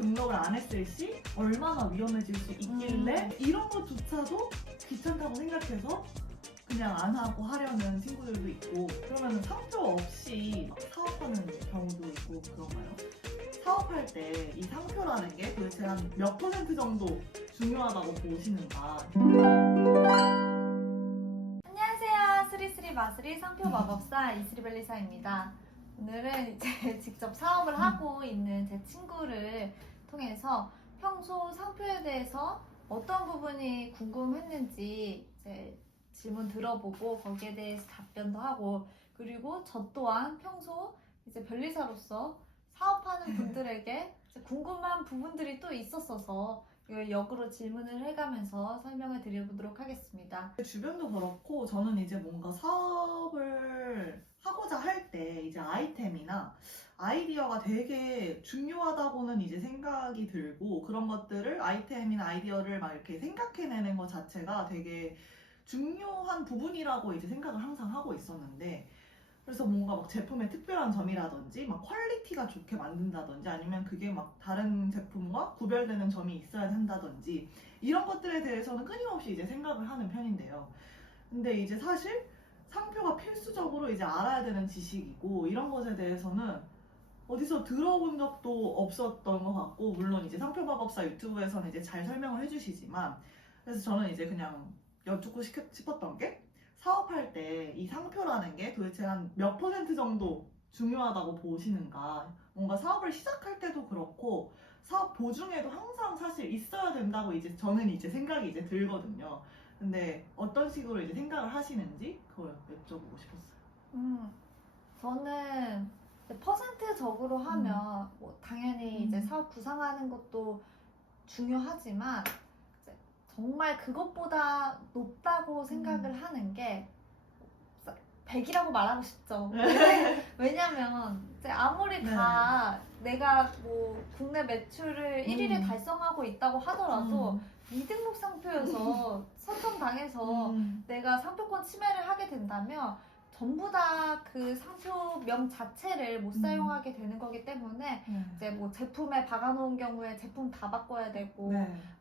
등록을 안 했을 시 얼마나 위험해질 수 있길래 이런 것조차도 귀찮다고 생각해서 그냥 안 하고 하려는 친구들도 있고, 그러면 상표 없이 막 사업하는 경우도 있고 그런가요? 사업할 때 이 상표라는 게 도대체 한 몇 % 정도 중요하다고 보시는가? 안녕하세요. 스리스리 마스리 상표 마법사 이스리벨리사입니다. 오늘은 이제 직접 사업을 하고 있는 제 친구를 통해서 평소 상표에 대해서 어떤 부분이 궁금했는지 이제 질문 들어보고 거기에 대해서 답변도 하고, 그리고 저 또한 평소 이제 변리사로서 사업하는 분들에게 이제 궁금한 부분들이 또 있었어서 이걸 역으로 질문을 해가면서 설명을 드려보도록 하겠습니다. 주변도 그렇고 저는 이제 뭔가 사업을 하고자 할 때 이제 아이템이나 아이디어가 되게 중요하다고는 이제 생각이 들고, 그런 것들을 아이템이나 아이디어를 막 이렇게 생각해내는 것 자체가 되게 중요한 부분이라고 이제 생각을 항상 하고 있었는데, 그래서 뭔가 막 제품의 특별한 점이라든지 막 퀄리티가 좋게 만든다든지 아니면 그게 막 다른 제품과 구별되는 점이 있어야 한다든지 이런 것들에 대해서는 끊임없이 이제 생각을 하는 편인데요. 근데 이제 사실 상표가 필수적으로 이제 알아야 되는 지식이고, 이런 것에 대해서는 어디서 들어본 적도 없었던 것 같고, 물론 이제 상표 마법사 유튜브에서는 이제 잘 설명을 해주시지만, 그래서 저는 이제 그냥 여쭙고 싶었던 게, 사업할 때 이 상표라는 게 도대체 한 몇 % 정도 중요하다고 보시는가? 뭔가 사업을 시작할 때도 그렇고 사업 도중에도 항상 사실 있어야 된다고 이제 저는 이제 생각이 이제 들거든요. 근데 어떤 식으로 이제 생각을 하시는지 그걸 여쭤보고 싶었어요. 저는 이제 퍼센트적으로 하면 뭐 당연히 이제 사업 구상하는 것도 중요하지만 이제 정말 그것보다 높다고 생각을 하는 게 100이라고 말하고 싶죠. 왜냐면 이제 아무리 네. 다 내가 뭐 국내 매출을 1위를 달성하고 있다고 하더라도 미등록 상표여서 선정당해서 내가 상표권 침해를 하게 된다면 전부 다 그 상표명 자체를 못 사용하게 되는 거기 때문에 이제 뭐 제품에 박아놓은 경우에 제품 다 바꿔야 되고,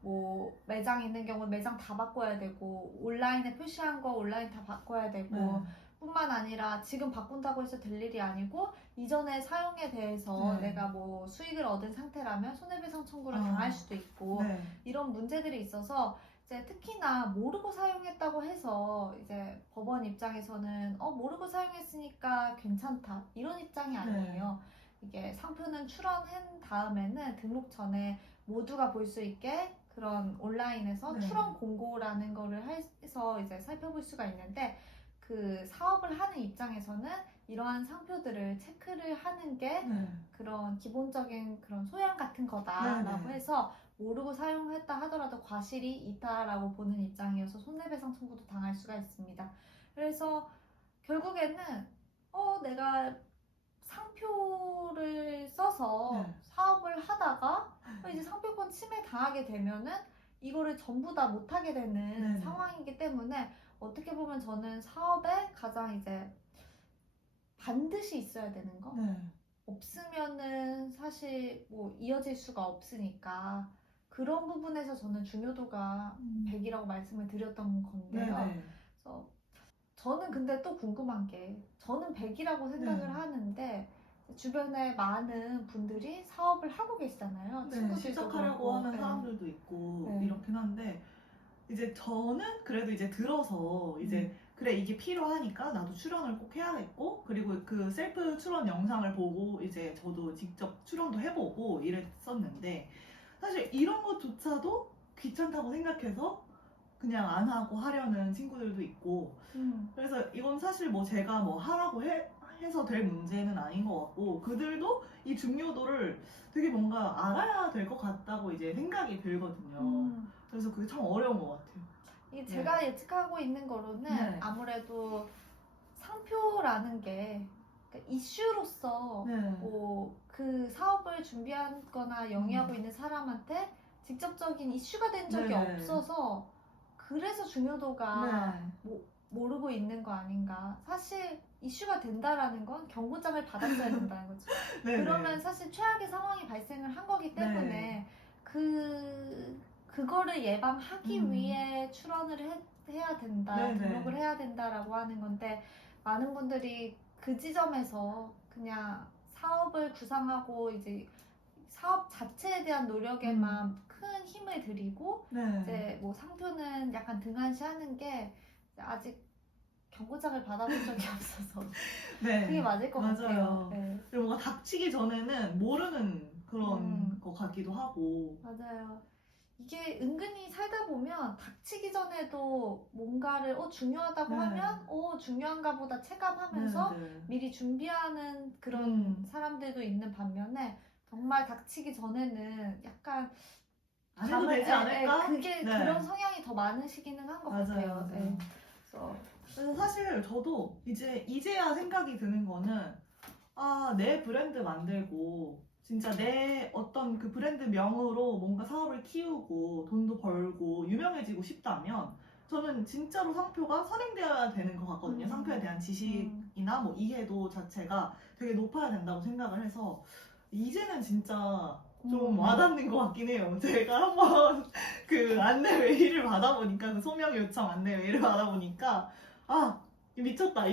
뭐 매장 있는 경우에 매장 다 바꿔야 되고, 온라인에 표시한 거 온라인 다 바꿔야 되고, 뿐만 아니라 지금 바꾼다고 해서 될 일이 아니고 이전의 사용에 대해서 내가 뭐 수익을 얻은 상태라면 손해배상 청구를 당할 수도 있고, 이런 문제들이 있어서 이제 특히나 모르고 사용했다고 해서 이제 법원 입장에서는 모르고 사용했으니까 괜찮다 이런 입장이 아니에요. 이게 상표는 출원한 다음에는 등록 전에 모두가 볼 수 있게 그런 온라인에서 출원 공고라는 거를 해서 이제 살펴볼 수가 있는데, 그 사업을 하는 입장에서는 이러한 상표들을 체크를 하는 게 그런 기본적인 그런 소양 같은 거다라고 해서 모르고 사용했다 하더라도 과실이 있다라고 보는 입장이어서 손해배상 청구도 당할 수가 있습니다. 그래서 결국에는 내가 상표를 써서 사업을 하다가 이제 상표권 침해 당하게 되면은 이거를 전부 다 못하게 되는 상황이기 때문에, 어떻게 보면 저는 사업에 가장 이제 반드시 있어야 되는 거, 없으면은 사실 뭐 이어질 수가 없으니까 그런 부분에서 저는 중요도가 100이라고 말씀을 드렸던 건데요. 그래서 저는 근데 또 궁금한 게, 저는 100이라고 생각을 하는데 주변에 많은 분들이 사업을 하고 계시잖아요. 친구들도 시작하려고 그렇고. 하는 사람들도 있고 이렇긴 한데, 이제 저는 그래도 이제 들어서 이제 그래 이게 필요하니까 나도 출연을 꼭 해야겠고, 그리고 그 셀프 출연 영상을 보고 이제 저도 직접 출연도 해보고 이랬었는데, 사실 이런 것조차도 귀찮다고 생각해서 그냥 안 하고 하려는 친구들도 있고, 그래서 이건 사실 뭐 제가 뭐 하라고 해서 될 문제는 아닌 것 같고, 그들도 이 중요도를 되게 뭔가 알아야 될 것 같다고 이제 생각이 들거든요. 그래서 그게 참 어려운 것 같아요. 이게 제가 예측하고 있는 거로는 아무래도 상표라는 게 이슈로서 뭐 그 사업을 준비하거나 영위하고 있는 사람한테 직접적인 이슈가 된 적이 없어서 그래서 중요도가 모르고 있는 거 아닌가. 사실 이슈가 된다라는 건 경고장을 받았어야 된다는 거죠. 그러면 사실 최악의 상황이 발생을 한 거기 때문에 이거를 예방하기 위해 출원을 해야 된다, 네네. 등록을 해야 된다라고 하는 건데 많은 분들이 그 지점에서 그냥 사업을 구상하고 이제 사업 자체에 대한 노력에만 큰 힘을 들이고 네. 이제 뭐 상표는 약간 등한시하는 게 아직 경고장을 받아본 적이 없어서 네. 그게 맞을 것 맞아요. 같아요. 네. 그리고 뭔가 닥치기 전에는 모르는 그런 것 같기도 하고. 맞아요. 이게 은근히 살다 보면 닥치기 전에도 뭔가를 중요하다고 네. 하면 중요한가 보다 체감하면서 네. 미리 준비하는 그런 사람들도 있는 반면에 정말 닥치기 전에는 약간 안 해도 되지 않을까? 그게 네. 그런 성향이 더 많으시기는 한 것 같아요. 맞아요. 네. 그래서 사실 저도 이제야 생각이 드는 거는 내 브랜드 만들고 진짜 내 어떤 그 브랜드 명으로 뭔가 사업을 키우고 돈도 벌고 유명해지고 싶다면 저는 진짜로 상표가 선행되어야 되는 것 같거든요. 상표에 대한 지식이나 뭐 이해도 자체가 되게 높아야 된다고 생각을 해서 이제는 진짜 좀 와닿는 것 같긴 해요. 제가 한번 그 안내 메일을 받아보니까 그 소명 요청 안내 메일을 받아보니까 미쳤다.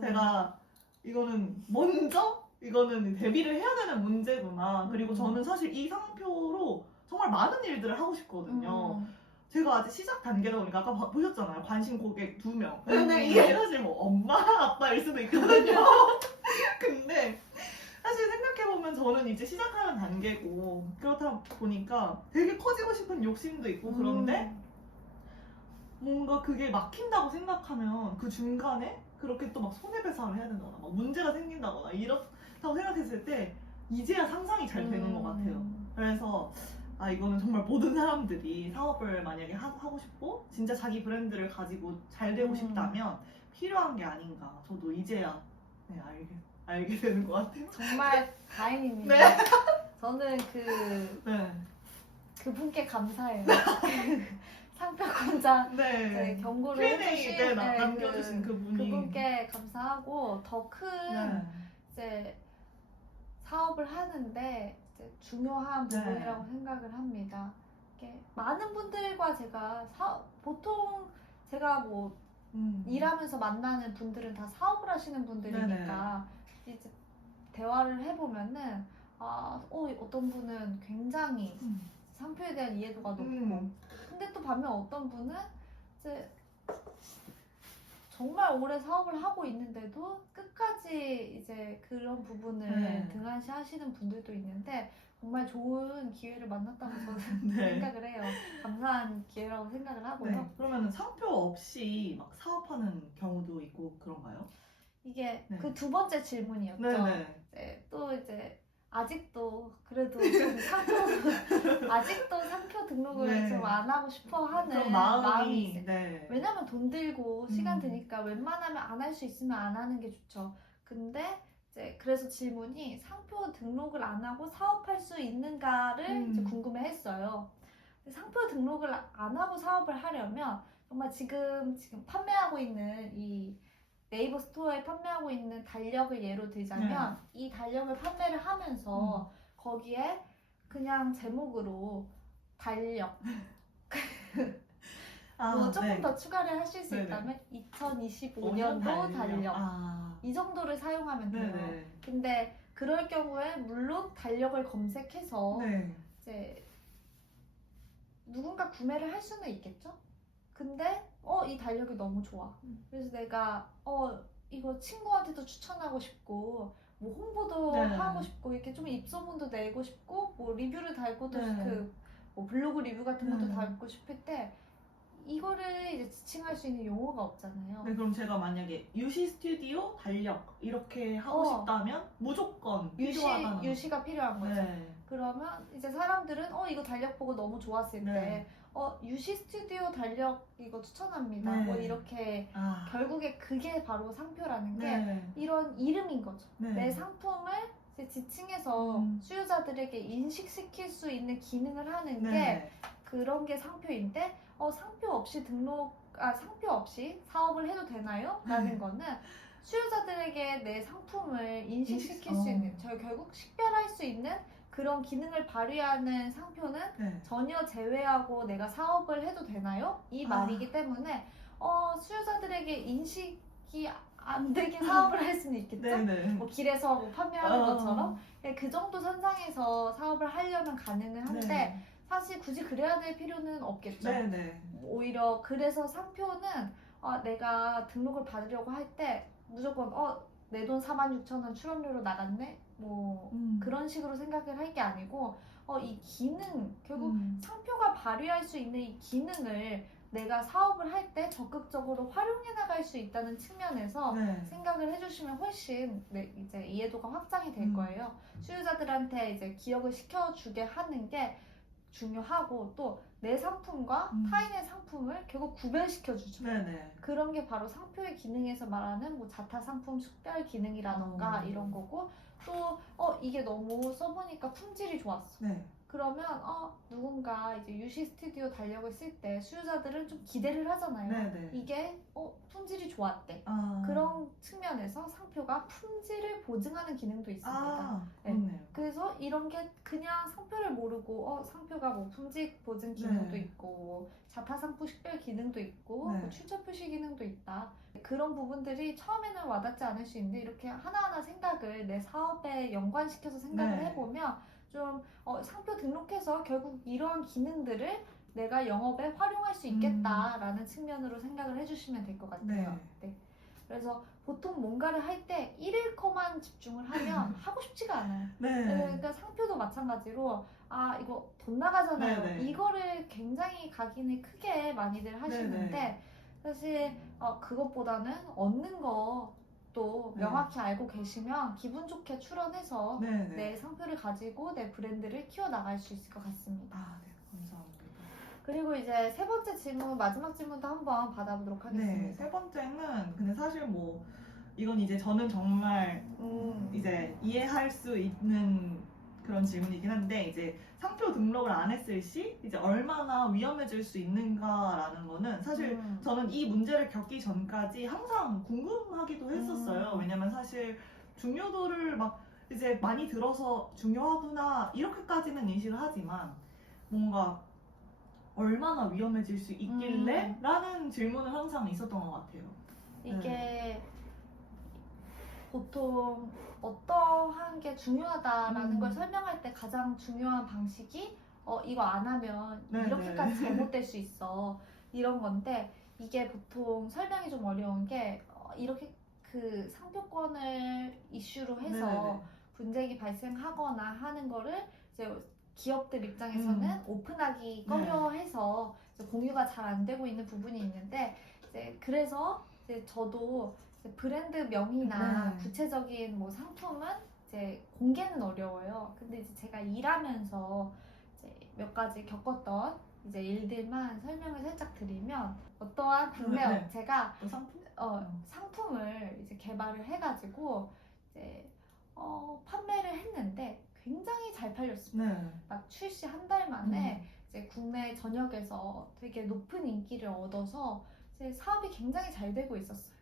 제가 이거는 먼저 이거는 대비를 해야 되는 문제구나. 그리고 저는 사실 이 상표로 정말 많은 일들을 하고 싶거든요. 제가 아직 시작 단계다 보니까 아까 보셨잖아요. 관심 고객 2명. 근데 이게 사실 뭐 엄마, 아빠일 수도 있거든요. 근데 사실 생각해보면 저는 이제 시작하는 단계고 그렇다 보니까 되게 커지고 싶은 욕심도 있고 그런데 뭔가 그게 막힌다고 생각하면 그 중간에 그렇게 또 막 손해배상을 해야 된다거나 막 문제가 생긴다거나 이렇다고 생각했을 때 이제야 상상이 잘 되는 것 같아요. 그래서 이거는 정말 모든 사람들이 사업을 만약에 하고 싶고 진짜 자기 브랜드를 가지고 잘 되고 싶다면 필요한 게 아닌가. 저도 이제야 알게 되는 것 같아요. 정말 다행입니다. 네. 저는 그분께 감사해요. 상표권자 경고를 해주신 남겨주신 그분께 감사하고 더 큰 이제 사업을 하는데 이제 중요한 부분이라고 생각을 합니다. 이렇게 많은 분들과 보통 제가 뭐 일하면서 만나는 분들은 다 사업을 하시는 분들이니까 이제 대화를 해보면은 어떤 분은 굉장히 상표에 대한 이해도가 높고 근데 또 반면 어떤 분은 이제 정말 오래 사업을 하고 있는데도 끝까지 이제 그런 부분을 등한시 하시는 분들도 있는데 정말 좋은 기회를 만났다고 저는 생각을 해요. 감사한 기회라고 생각을 하고요. 그러면 상표 없이 막 사업하는 경우도 있고 그런가요? 이게 그 두 번째 질문이었죠. 또 이제 아직도 그래도 아직도 상표 등록을 좀 안 하고 싶어 하는 마음이 있어요. 왜냐면 돈 들고 시간 드니까 웬만하면 안 할 수 있으면 안 하는 게 좋죠. 근데 이제 그래서 질문이 상표 등록을 안 하고 사업할 수 있는가를 이제 궁금해했어요. 상표 등록을 안 하고 사업을 하려면 정말 지금 판매하고 있는 이 네이버 스토어에 판매하고 있는 달력을 예로 들자면 이 달력을 판매를 하면서 거기에 그냥 제목으로 달력 조금 더 추가를 하실 수 있다면 2025년도 달력 이 정도를 사용하면 돼요. 근데 그럴 경우에 물론 달력을 검색해서 이제 누군가 구매를 할 수는 있겠죠? 근데 이 달력이 너무 좋아. 그래서 내가 이거 친구한테도 추천하고 싶고 뭐 홍보도 하고 싶고 이렇게 좀 입소문도 내고 싶고 뭐 리뷰를 달고도 뭐 블로그 리뷰 같은 것도 달고 싶을 때 이거를 이제 지칭할 수 있는 용어가 없잖아요. 그럼 제가 만약에 유시 스튜디오 달력 이렇게 하고 싶다면 무조건 필요하다는 유시가 필요한 거죠. 그러면 이제 사람들은 이거 달력 보고 너무 좋았을 때 유시 스튜디오 달력 이거 추천합니다. 뭐 이렇게 결국에 그게 바로 상표라는 게 이런 이름인 거죠. 내 상품을 이제 지칭해서 수요자들에게 인식시킬 수 있는 기능을 하는 게 그런 게 상표인데 상표 없이 사업을 해도 되나요? 라는 거는 수요자들에게 내 상품을 인식시킬 수 있는 결국 식별할 수 있는 그런 기능을 발휘하는 상표는 네. 전혀 제외하고 내가 사업을 해도 되나요? 이 말이기 때문에 수요자들에게 인식이 안 되게 사업을 할 수는 있겠죠? 네네. 뭐 길에서 뭐 판매하는 것처럼 그 정도 선상에서 사업을 하려면 가능은 한데 네. 사실 굳이 그래야 될 필요는 없겠죠. 네네. 오히려 그래서 상표는 내가 등록을 받으려고 할 때 무조건 내 돈 46,000원 출연료로 나갔네? 뭐 그런 식으로 생각을 할 게 아니고 이 기능 결국 상표가 발휘할 수 있는 이 기능을 내가 사업을 할 때 적극적으로 활용해 나갈 수 있다는 측면에서 네. 생각을 해주시면 훨씬 이제 이해도가 확장이 될 거예요. 수요자들한테 이제 기억을 시켜주게 하는 게 중요하고 또 내 상품과 타인의 상품을 결국 구별시켜주죠. 네네. 그런 게 바로 상표의 기능에서 말하는 뭐 자타 상품 숙별 기능이라던가 이런 거고 또 이게 너무 써보니까 품질이 좋았어. 네. 그러면 누군가 이제 유시 스튜디오 달력을 쓸 때 수요자들은 좀 기대를 하잖아요. 네네. 이게 품질이 좋았대. 아. 그런 측면에서 상표가 품질을 보증하는 기능도 있습니다. 그렇네요. 그래서 이런 게 그냥 상표를 모르고 상표가 뭐 품질 보증 기능도 네. 있고 자타 상품 식별 기능도 있고 네. 뭐 출처 표시 기능도 있다. 그런 부분들이 처음에는 와닿지 않을 수 있는데 이렇게 하나하나 생각을 내 사업에 연관시켜서 생각을 네. 해보면 좀 상표 등록해서 결국 이러한 기능들을 내가 영업에 활용할 수 있겠다라는 측면으로 생각을 해주시면 될 것 같아요. 네. 그래서 보통 뭔가를 할 때 1일 거만 집중을 하면 하고 싶지가 않아요. 네. 그러니까 상표도 마찬가지로 이거 돈 나가잖아요. 네네. 이거를 굉장히 각인을 크게 많이들 하시는데 네네. 사실 그것보다는 얻는 거 또 네. 명확히 알고 계시면 기분 좋게 출원해서 네네. 내 상표를 가지고 내 브랜드를 키워나갈 수 있을 것 같습니다. 네. 감사합니다. 그리고 이제 세 번째 질문, 마지막 질문도 한번 받아보도록 하겠습니다. 네. 세 번째는 근데 사실 뭐 이건 이제 저는 정말 이제 이해할 수 있는 그런 질문이긴 한데 이제 상표 등록을 안 했을 시 이제 얼마나 위험해질 수 있는가라는 거는 사실 저는 이 문제를 겪기 전까지 항상 궁금하기도 했었어요. 왜냐면 사실 중요도를 막 이제 많이 들어서 중요하구나 이렇게까지는 인식을 하지만 뭔가 얼마나 위험해질 수 있길래? 라는 질문은 항상 있었던 것 같아요. 이게 보통 어떠한 게 중요하다라는 걸 설명할 때 가장 중요한 방식이 이거 안 하면 이렇게까지 잘못될 수 있어 이런 건데 이게 보통 설명이 좀 어려운 게 이렇게 그 상표권을 이슈로 해서 분쟁이 발생하거나 하는 거를 이제 기업들 입장에서는 오픈하기 꺼려해서 공유가 잘 안 되고 있는 부분이 있는데 이제 그래서 이제 저도 브랜드 명의나 구체적인 뭐 상품은 이제 공개는 어려워요. 근데 이제 제가 일하면서 이제 몇 가지 겪었던 이제 일들만 설명을 살짝 드리면 어떠한 국내 업체가 상품을 이제 개발을 해가지고 이제 판매를 했는데 굉장히 잘 팔렸습니다. 막 출시 한 달 만에 이제 국내 전역에서 되게 높은 인기를 얻어서 이제 사업이 굉장히 잘 되고 있었어요.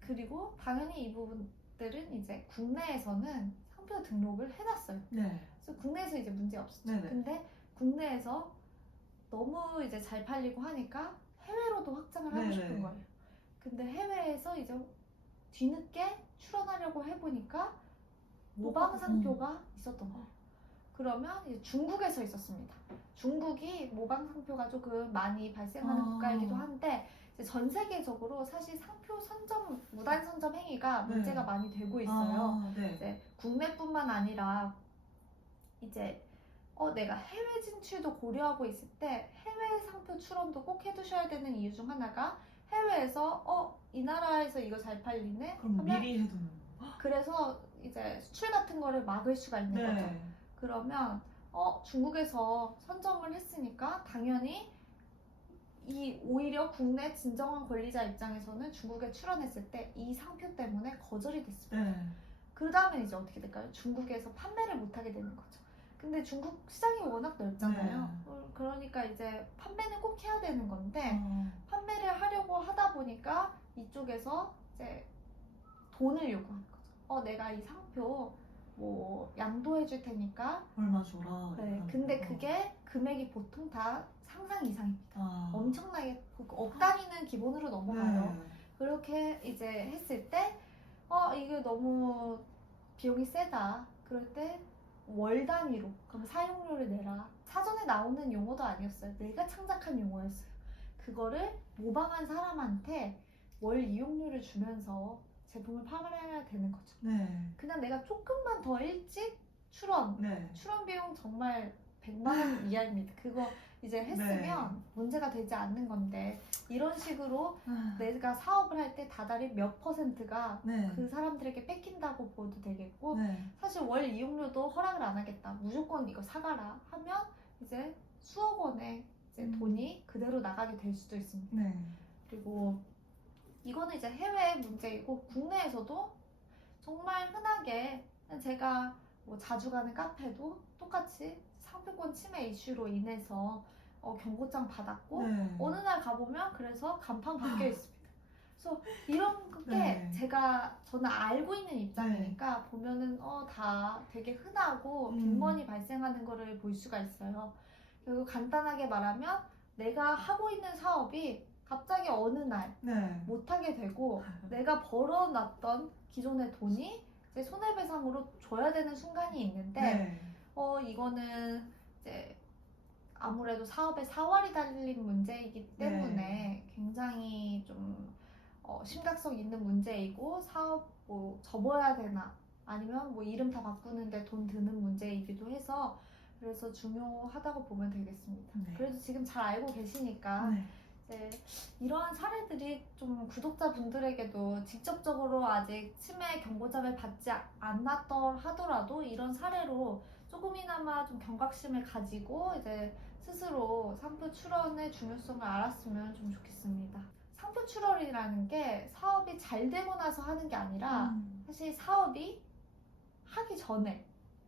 그리고 당연히 이 부분들은 이제 국내에서는 상표 등록을 해놨어요. 그래서 국내에서 이제 문제 없었죠. 근데 국내에서 너무 이제 잘 팔리고 하니까 해외로도 확장을 하고 싶은 거예요. 근데 해외에서 이제 뒤늦게 출원하려고 해보니까 모방 상표가 있었던 거예요. 그러면 이제 중국에서 있었습니다. 중국이 모방 상표가 조금 많이 발생하는 국가이기도 한데 이제 전 세계적으로 사실 상표 선점, 무단 선점 행위가 문제가 많이 되고 있어요. 이제 국내뿐만 아니라 이제 내가 해외 진출도 고려하고 있을 때 해외 상표 출원도 꼭 해두셔야 되는 이유 중 하나가 해외에서 이 나라에서 이거 잘 팔리네? 그럼 미리 해두는. 그래서 이제 수출 같은 거를 막을 수가 있는 거죠. 그러면 중국에서 선점을 했으니까 당연히 오히려 국내 진정한 권리자 입장에서는 중국에 출원했을 때 이 상표 때문에 거절이 됐습니다. 그 다음에 이제 어떻게 될까요? 중국에서 판매를 못하게 되는 거죠. 근데 중국 시장이 워낙 넓잖아요. 그러니까 이제 판매는 꼭 해야 되는 건데 판매를 하려고 하다 보니까 이쪽에서 이제 돈을 요구하는 거죠. 내가 이 상표 뭐 양도해 줄 테니까. 얼마 줘라. 네. 약간 근데 그런 거. 그게 금액이 보통 다 상상 이상입니다. 아. 엄청나게 억 단위는 기본으로 넘어가요. 네. 그렇게 이제 했을 때 이게 너무 비용이 세다. 그럴 때 월 단위로 그럼 사용료를 내라. 사전에 나오는 용어도 아니었어요. 내가 창작한 용어였어요. 그거를 모방한 사람한테 월 이용료를 주면서 제품을 팔아야 되는 거죠. 네. 그냥 내가 조금만 더 일찍 출원 네. 비용 정말 100만 원 이하입니다. 그거 이제 했으면 문제가 되지 않는 건데 이런 식으로 내가 사업을 할 때 다달이 몇 %가 네. 그 사람들에게 뺏긴다고 보도 되겠고 네. 사실 월 이용료도 허락을 안 하겠다. 무조건 이거 사가라 하면 이제 수억 원의 이제 돈이 그대로 나가게 될 수도 있습니다. 네. 그리고 이거는 이제 해외 문제이고 국내에서도 정말 흔하게 제가 뭐 자주 가는 카페도 똑같이 상표권 침해 이슈로 인해서 경고장 받았고 네. 어느 날 가보면 그래서 간판 바뀌어 있습니다. 그래서 이런 게 네. 저는 알고 있는 입장이니까 보면은 다 되게 흔하고 빈번히 발생하는 거를 볼 수가 있어요. 그리고 간단하게 말하면 내가 하고 있는 사업이 갑자기 어느 날 네. 못하게 되고 내가 벌어놨던 기존의 돈이 이제 손해배상으로 줘야 되는 순간이 있는데 네. 이거는 이제 아무래도 사업에 사활이 달린 문제이기 때문에 굉장히 좀 심각성 있는 문제이고 사업 뭐 접어야 되나 아니면 뭐 이름 다 바꾸는데 돈 드는 문제이기도 해서 그래서 중요하다고 보면 되겠습니다. 네. 그래도 지금 잘 알고 계시니까 네. 이제 이러한 사례들이 좀 구독자분들에게도 직접적으로 아직 치매 경고장을 받지 않았더 하더라도 이런 사례로 조금이나마 좀 경각심을 가지고 이제 스스로 상표 출원의 중요성을 알았으면 좀 좋겠습니다. 상표 출원이라는 게 사업이 잘 되고 나서 하는 게 아니라 사실 사업이 하기 전에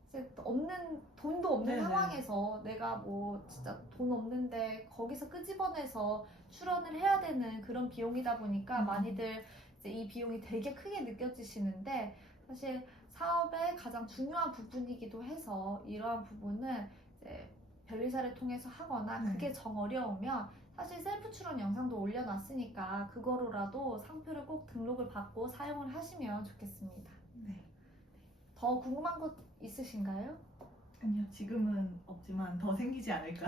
이제 돈도 없는 네네. 상황에서 내가 뭐 진짜 돈 없는데 거기서 끄집어내서 출원을 해야 되는 그런 비용이다 보니까 많이들 이제 이 비용이 되게 크게 느껴지시는데 사실 사업의 가장 중요한 부분이기도 해서 이러한 부분은 이제 변리사를 통해서 하거나 그게 정 어려우면 사실 셀프 출원 영상도 올려놨으니까 그거로라도 상표를 꼭 등록을 받고 사용을 하시면 좋겠습니다. 네. 더 궁금한 것 있으신가요? 아니요, 지금은 없지만 더 생기지 않을까.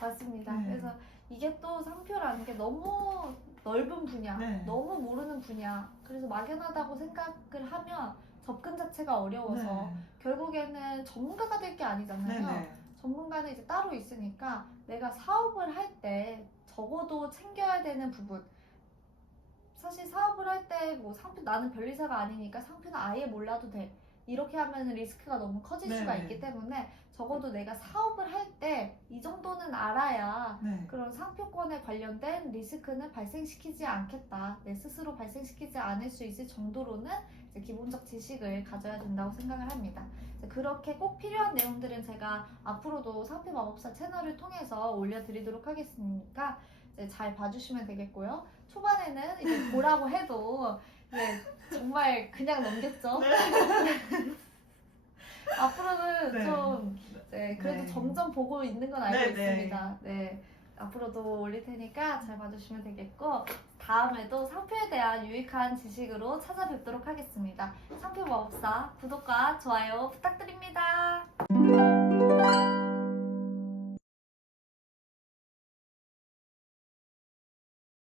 맞습니다. 네. 그래서 이게 또 상표라는 게 너무 넓은 분야, 네. 너무 모르는 분야, 그래서 막연하다고 생각을 하면 접근 자체가 어려워서 결국에는 전문가가 될 게 아니잖아요. 네네. 전문가는 이제 따로 있으니까 내가 사업을 할 때 적어도 챙겨야 되는 부분. 사실 사업을 할 때 뭐 상표 나는 변리사가 아니니까 상표는 아예 몰라도 돼. 이렇게 하면 리스크가 너무 커질 수가 네네. 있기 때문에 적어도 내가 사업을 할 때 이 정도는 알아야 네. 그런 상표권에 관련된 리스크는 발생시키지 않겠다. 내 스스로 발생시키지 않을 수 있을 정도로는 이제 기본적 지식을 가져야 된다고 생각을 합니다. 그렇게 꼭 필요한 내용들은 제가 앞으로도 상표마법사 채널을 통해서 올려드리도록 하겠으니까 이제 잘 봐주시면 되겠고요. 초반에는 이제 보라고 해도 이제 정말 그냥 넘겼죠. 앞으로는 네. 좀 그래도 네. 점점 보고 있는 건 알고 네, 네. 있습니다. 네. 앞으로도 올릴 테니까 잘 봐주시면 되겠고 다음에도 상표에 대한 유익한 지식으로 찾아뵙도록 하겠습니다. 상표 마법사 구독과 좋아요 부탁드립니다.